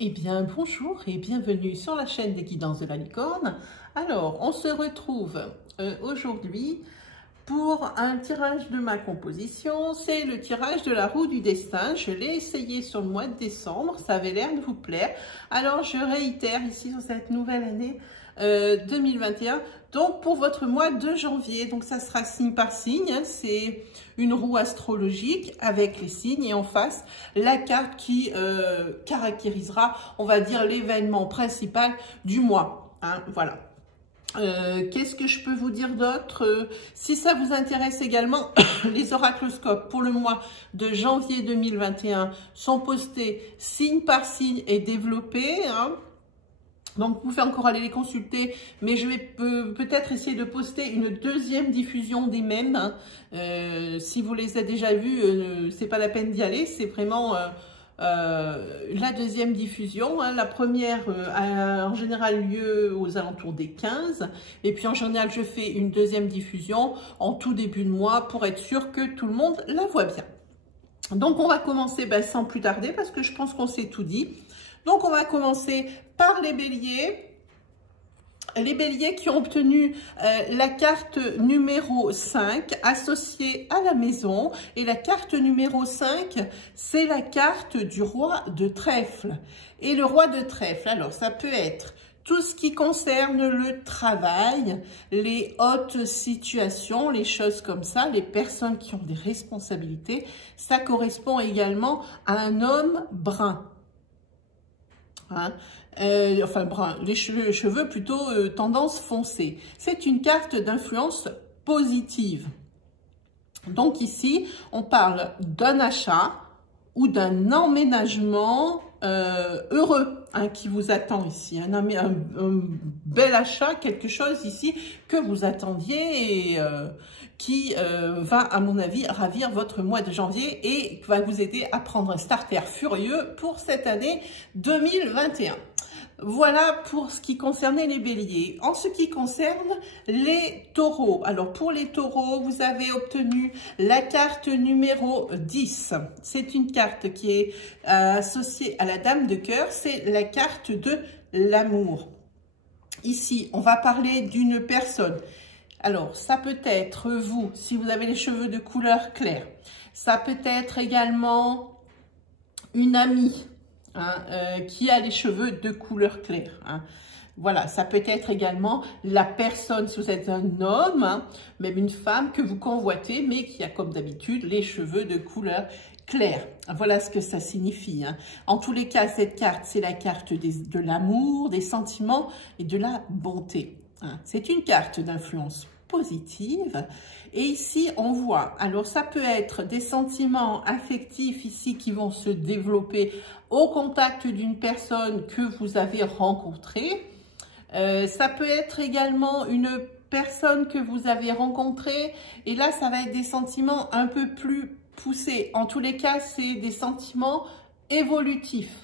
Eh bien, bonjour et bienvenue sur la chaîne des guidances de la licorne. Alors, on se retrouve aujourd'hui pour un tirage de ma composition. C'est le tirage de la roue du destin. Je l'ai essayé sur le mois de décembre. Ça avait l'air de vous plaire. Alors, je réitère ici sur cette nouvelle année 2021. Donc, pour votre mois de janvier. Donc, ça sera signe par signe. Hein. C'est une roue astrologique avec les signes et en face, la carte qui caractérisera, on va dire, l'événement principal du mois. Hein. Voilà. Qu'est-ce que je peux vous dire d'autre? Si ça vous intéresse également, les oracloscopes pour le mois de janvier 2021 sont postés signe par signe et développés. Hein. Donc, vous pouvez encore aller les consulter, mais je vais peut-être essayer de poster une deuxième diffusion des mêmes. Hein. Si vous les avez déjà vus, c'est pas la peine d'y aller. C'est vraiment la deuxième diffusion. Hein. La première a en général lieu aux alentours des 15. Et puis, en général, je fais une deuxième diffusion en tout début de mois pour être sûr que tout le monde la voit bien. Donc, on va commencer sans plus tarder parce que je pense qu'on s'est tout dit. Donc, on va commencer par les béliers. Les béliers qui ont obtenu la carte numéro 5 associée à la maison. Et la carte numéro 5, c'est la carte du roi de trèfle. Et le roi de trèfle, alors ça peut être tout ce qui concerne le travail, les hautes situations, les choses comme ça, les personnes qui ont des responsabilités. Ça correspond également à un homme brun. Hein, enfin brun, les cheveux plutôt tendance foncée. C'est une carte d'influence positive. Donc ici, on parle d'un achat ou d'un emménagement heureux hein, qui vous attend ici. Un bel achat, quelque chose ici que vous attendiez et qui va, à mon avis, ravir votre mois de janvier et va vous aider à prendre un starter furieux pour cette année 2021. Voilà pour ce qui concernait les béliers. En ce qui concerne les taureaux, alors pour les taureaux, vous avez obtenu la carte numéro 10. C'est une carte qui est associée à la dame de cœur, c'est la carte de l'amour. Ici, on va parler d'une personne. Alors, ça peut être vous, si vous avez les cheveux de couleur claire. Ça peut être également une amie. Hein, qui a les cheveux de couleur claire. Hein. Voilà, ça peut être également la personne, si vous êtes un homme, hein, même une femme que vous convoitez, mais qui a comme d'habitude les cheveux de couleur claire. Voilà ce que ça signifie. Hein. En tous les cas, cette carte, c'est la carte de l'amour, des sentiments et de la bonté. Hein. C'est une carte d'influence positive. Et ici, on voit, alors ça peut être des sentiments affectifs ici qui vont se développer au contact d'une personne que vous avez rencontrée. Ça peut être également une personne que vous avez rencontrée. Et là, ça va être des sentiments un peu plus poussés. En tous les cas, c'est des sentiments évolutifs,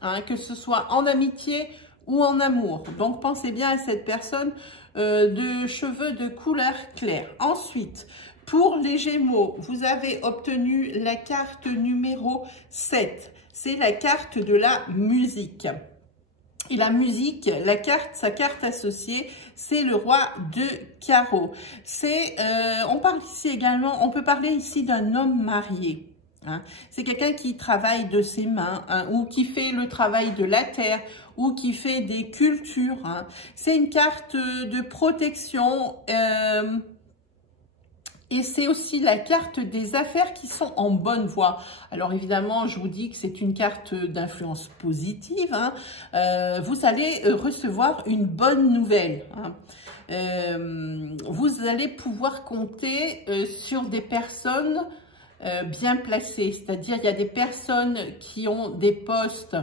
hein, que ce soit en amitié ou en amour. Donc, pensez bien à cette personne de cheveux de couleur claire. Ensuite, pour les Gémeaux, vous avez obtenu la carte numéro 7. C'est la carte de la musique. Et la musique, sa carte associée, c'est le roi de carreau. On parle ici également, on peut parler ici d'un homme marié. Hein. C'est quelqu'un qui travaille de ses mains hein, ou qui fait le travail de la terre ou qui fait des cultures. Hein. C'est une carte de protection et c'est aussi la carte des affaires qui sont en bonne voie. Alors évidemment, je vous dis que c'est une carte d'influence positive. Hein. Vous allez recevoir une bonne nouvelle. Hein. Vous allez pouvoir compter sur des personnes bien placées. C'est-à-dire, il y a des personnes qui ont des postes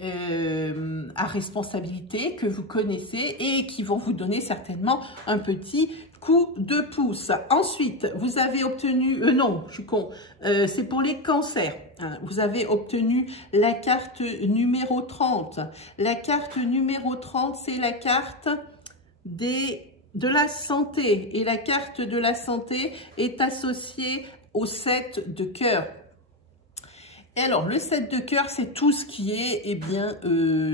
à responsabilité que vous connaissez et qui vont vous donner certainement un petit coup de pouce. Ensuite, vous avez obtenu, non, je suis con, c'est pour les cancers. Hein, vous avez obtenu la carte numéro 30. La carte numéro 30, c'est la carte de la santé. Et la carte de la santé est associée au 7 de cœur. Et alors, le 7 de cœur, c'est tout ce qui est, eh bien,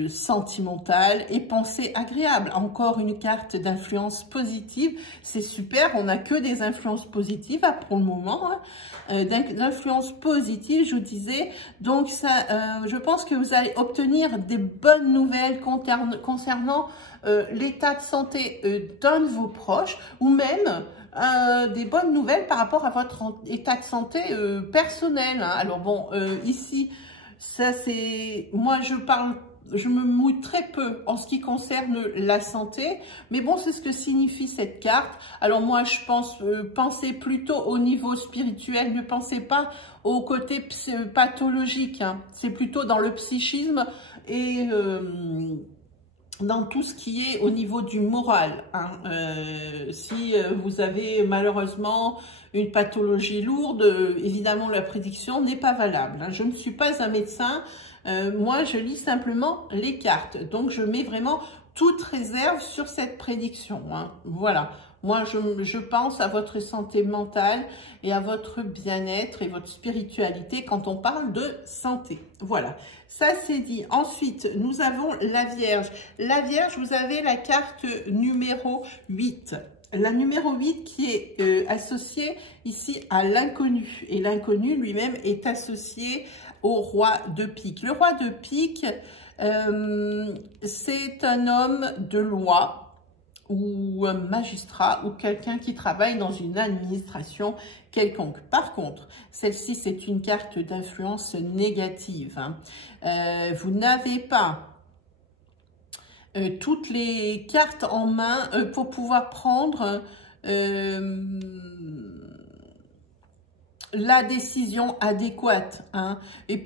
sentimental et pensée agréable. Encore une carte d'influence positive. C'est super, on n'a que des influences positives pour le moment. Hein. D'influence positive, je vous disais. Donc, ça, je pense que vous allez obtenir des bonnes nouvelles concernant l'état de santé d'un de vos proches ou même des bonnes nouvelles par rapport à votre état de santé personnel. Hein. Alors bon, ici, ça c'est... Moi, je me mouille très peu en ce qui concerne la santé, mais bon, c'est ce que signifie cette carte. Alors moi, je pense, pensez plutôt au niveau spirituel, ne pensez pas au côté pathologique. Hein. C'est plutôt dans le psychisme et... dans tout ce qui est au niveau du moral. Hein. Si vous avez malheureusement une pathologie lourde, évidemment la prédiction n'est pas valable. Hein. Je ne suis pas un médecin, moi je lis simplement les cartes. Donc je mets vraiment toute réserve sur cette prédiction. Hein. Voilà. Moi, je pense à votre santé mentale et à votre bien-être et votre spiritualité quand on parle de santé. Voilà, ça c'est dit. Ensuite, nous avons la Vierge. La Vierge, vous avez la carte numéro 8. La numéro 8 qui est associée ici à l'inconnu. Et l'inconnu lui-même est associé au roi de pique. Le roi de pique, c'est un homme de loi, ou un magistrat ou quelqu'un qui travaille dans une administration quelconque. Par contre, celle-ci, c'est une carte d'influence négative. Hein. Vous n'avez pas toutes les cartes en main pour pouvoir prendre la décision adéquate, hein, et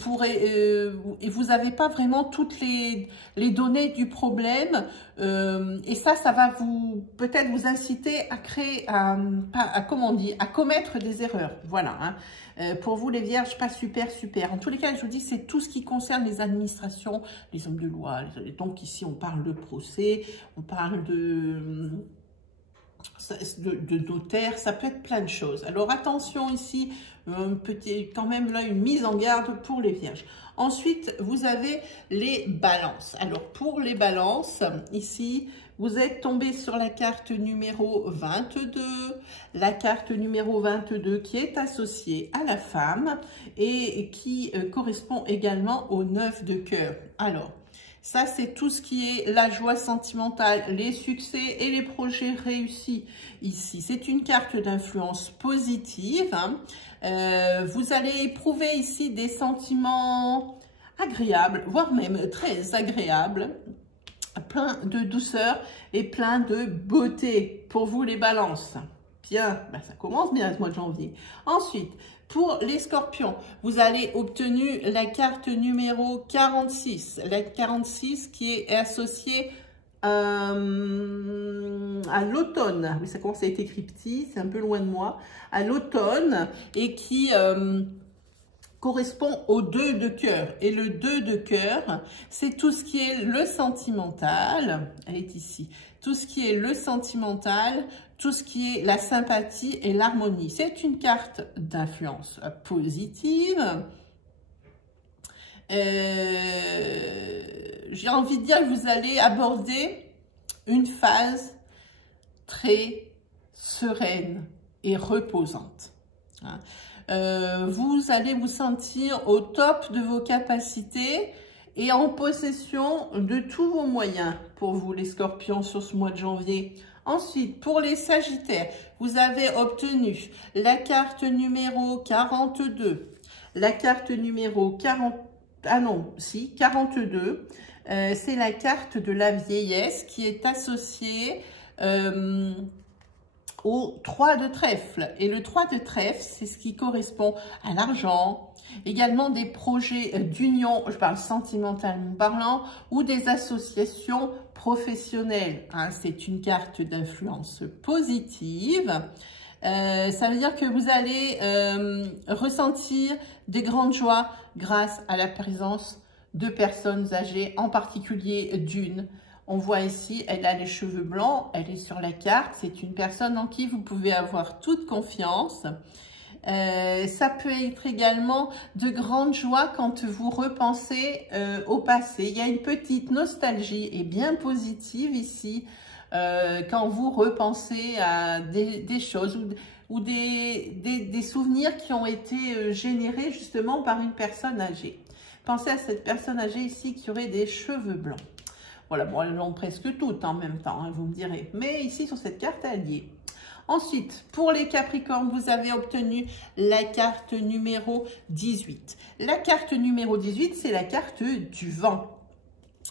vous n'avez pas vraiment toutes les données du problème, et ça va vous peut-être vous inciter à créer, comment on dit, à commettre des erreurs. Voilà. Hein. Pour vous les Vierges, pas super. En tous les cas, je vous dis, c'est tout ce qui concerne les administrations, les hommes de loi. Donc ici, on parle de procès, on parle de notaire, ça peut être plein de choses. Alors attention ici, quand même là une mise en garde pour les Vierges. Ensuite, vous avez les balances. Alors pour les balances, ici, vous êtes tombé sur la carte numéro 22, la carte numéro 22 qui est associée à la femme et qui correspond également au 9 de cœur. Alors, ça, c'est tout ce qui est la joie sentimentale, les succès et les projets réussis ici. C'est une carte d'influence positive. Hein. Vous allez éprouver ici des sentiments agréables, voire même très agréables, plein de douceur et plein de beauté pour vous les balances. Bien, ben ça commence bien ce mois de janvier. Ensuite, pour les scorpions, vous allez obtenir la carte numéro 46. La 46 qui est associée à l'automne. Oui, ça commence à être écrit petit, c'est un peu loin de moi. À l'automne et qui correspond au 2 de cœur. Et le 2 de cœur, c'est tout ce qui est le sentimental. Elle est ici. Tout ce qui est le sentimental, tout ce qui est la sympathie et l'harmonie. C'est une carte d'influence positive. J'ai envie de dire que vous allez aborder une phase très sereine et reposante. Hein. Vous allez vous sentir au top de vos capacités et en possession de tous vos moyens pour vous les scorpions sur ce mois de janvier. Ensuite, pour les sagittaires, vous avez obtenu la carte numéro 42, la carte numéro 42, c'est la carte de la vieillesse qui est associée au 3 de trèfle. Et le 3 de trèfle, c'est ce qui correspond à l'argent, également des projets d'union, je parle sentimentalement parlant, ou des associations professionnelles. Hein, c'est une carte d'influence positive. Ça veut dire que vous allez ressentir des grandes joies grâce à la présence de personnes âgées, en particulier d'une. On voit ici, elle a les cheveux blancs, elle est sur la carte. C'est une personne en qui vous pouvez avoir toute confiance. Ça peut être également de grande joie quand vous repensez au passé. Il y a une petite nostalgie et bien positive ici quand vous repensez à des choses ou des souvenirs qui ont été générés justement par une personne âgée. Pensez à cette personne âgée ici qui aurait des cheveux blancs. Voilà, bon, elles l'ont presque toutes en même temps, hein, vous me direz. Mais ici, sur cette carte, elle y est. Ensuite, pour les Capricornes, vous avez obtenu la carte numéro 18. La carte numéro 18, c'est la carte du vent.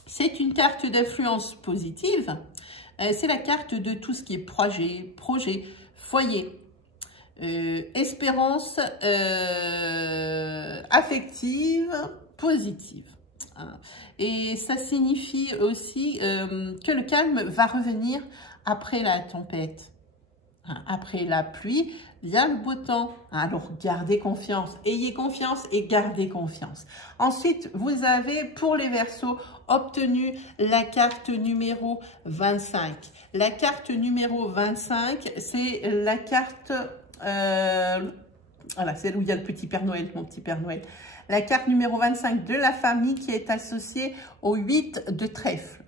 C'est une carte d'influence positive. C'est la carte de tout ce qui est projet, foyer, espérance affective, positive. Et ça signifie aussi que le calme va revenir après la tempête. Après la pluie, il y a le beau temps. Alors, gardez confiance. Ayez confiance et gardez confiance. Ensuite, vous avez, pour les Verseaux, obtenu la carte numéro 25. La carte numéro 25, c'est la carte... voilà, c'est où il y a le petit Père Noël, mon petit Père Noël. La carte numéro 25 de la famille qui est associée au 8 de trèfle.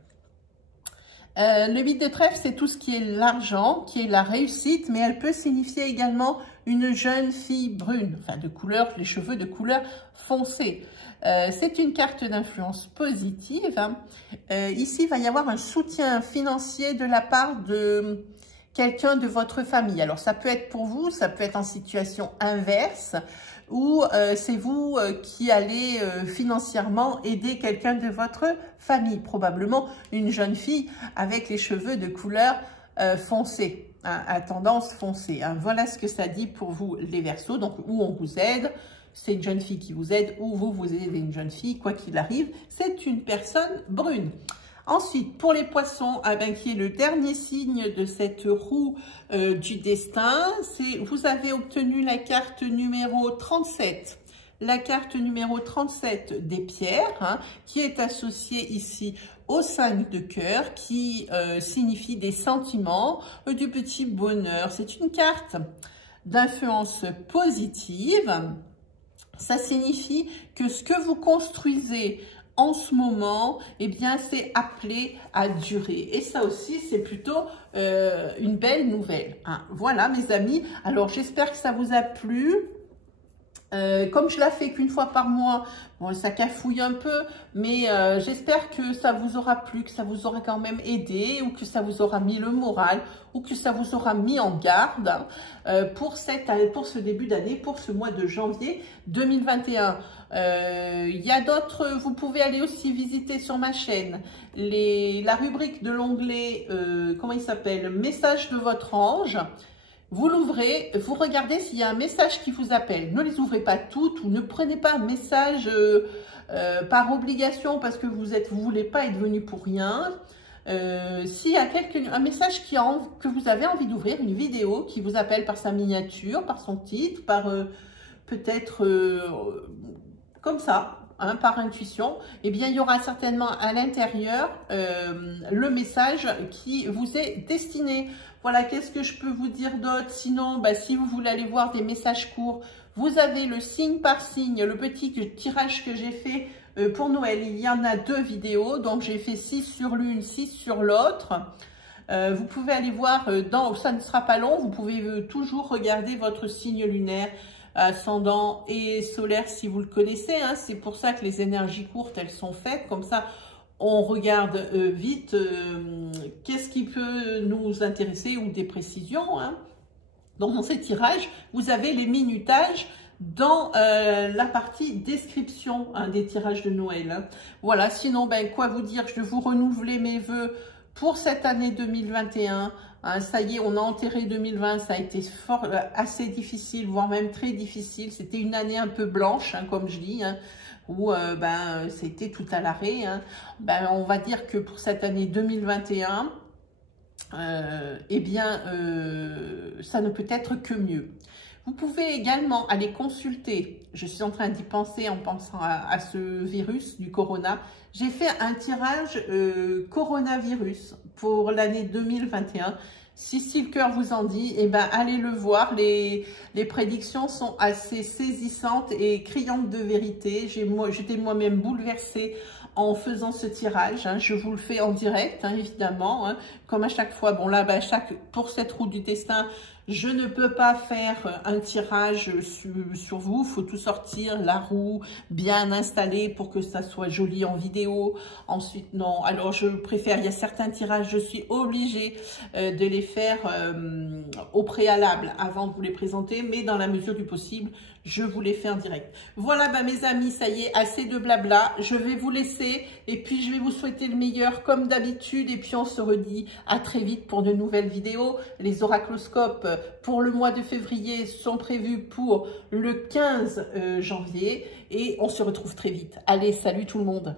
Le 8 de trèfle, c'est tout ce qui est l'argent, qui est la réussite, mais elle peut signifier également une jeune fille brune, enfin de couleur, les cheveux de couleur foncée. C'est une carte d'influence positive. Hein. Ici, il va y avoir un soutien financier de la part de quelqu'un de votre famille. Alors, ça peut être pour vous, ça peut être en situation inverse, ou c'est vous qui allez financièrement aider quelqu'un de votre famille, probablement une jeune fille avec les cheveux de couleur foncée, hein, à tendance foncée. Hein. Voilà ce que ça dit pour vous les Verseaux. Donc, où on vous aide, c'est une jeune fille qui vous aide, ou vous aidez une jeune fille, quoi qu'il arrive, c'est une personne brune. Ensuite, pour les Poissons, qui est le dernier signe de cette roue du destin, vous avez obtenu la carte numéro 37. La carte numéro 37 des pierres, hein, qui est associée ici au 5 de cœur, qui signifie des sentiments, du petit bonheur. C'est une carte d'influence positive. Ça signifie que ce que vous construisez en ce moment, eh bien, c'est appelé à durer. Et ça aussi, c'est plutôt une belle nouvelle. Hein. Voilà, mes amis. Alors, j'espère que ça vous a plu. Comme je la fais qu'une fois par mois, bon, ça cafouille un peu, mais j'espère que ça vous aura plu, que ça vous aura quand même aidé, ou que ça vous aura mis le moral, ou que ça vous aura mis en garde pour ce début d'année, pour ce mois de janvier 2021. Il y a d'autres, vous pouvez aller aussi visiter sur ma chaîne la rubrique de l'onglet, comment il s'appelle, message de votre ange. Vous l'ouvrez, vous regardez s'il y a un message qui vous appelle. Ne les ouvrez pas toutes ou ne prenez pas un message par obligation parce que vous voulez pas être venu pour rien. S'il y a un message que vous avez envie d'ouvrir, une vidéo qui vous appelle par sa miniature, par son titre, par peut-être comme ça, hein, par intuition, eh bien, il y aura certainement à l'intérieur le message qui vous est destiné. Voilà, qu'est-ce que je peux vous dire d'autre? Sinon, si vous voulez aller voir des messages courts, vous avez le signe par signe, le petit tirage que j'ai fait pour Noël. Il y en a 2 vidéos, donc j'ai fait 6 sur l'une, 6 sur l'autre. Vous pouvez aller voir, ça ne sera pas long, vous pouvez toujours regarder votre signe lunaire, ascendant et solaire si vous le connaissez. Hein. C'est pour ça que les énergies courtes, elles sont faites, comme ça on regarde vite qu'est-ce qui peut nous intéresser ou des précisions. Hein. Donc, dans ces tirages, vous avez les minutages dans la partie description des tirages de Noël. Hein. Voilà, sinon, quoi vous dire, je vais vous renouveler mes vœux pour cette année 2021. Hein, ça y est, on a enterré 2020, ça a été assez difficile, voire même très difficile. C'était une année un peu blanche, hein, comme je dis, hein, où c'était tout à l'arrêt. Hein. On va dire que pour cette année 2021, ça ne peut être que mieux. Vous pouvez également aller consulter, je suis en train d'y penser en pensant à ce virus du corona, j'ai fait un tirage coronavirus pour l'année 2021. Si le cœur vous en dit, eh ben, allez le voir. Les prédictions sont assez saisissantes et criantes de vérité. J'étais moi-même bouleversée en faisant ce tirage. Hein. Je vous le fais en direct, hein, évidemment, hein, comme à chaque fois. Bon là, ben, pour cette roue du destin, je ne peux pas faire un tirage sur vous. Il faut tout sortir, la roue bien installée pour que ça soit joli en vidéo. Ensuite, non. Alors, je préfère, il y a certains tirages, je suis obligée de les faire au préalable avant de vous les présenter. Mais dans la mesure du possible, je vous les fais en direct. Voilà, bah, mes amis, ça y est, assez de blabla. Je vais vous laisser et puis je vais vous souhaiter le meilleur comme d'habitude. Et puis, on se redit à très vite pour de nouvelles vidéos. Les oracloscopes pour le mois de février sont prévus pour le 15 janvier et on se retrouve très vite. Allez, salut tout le monde!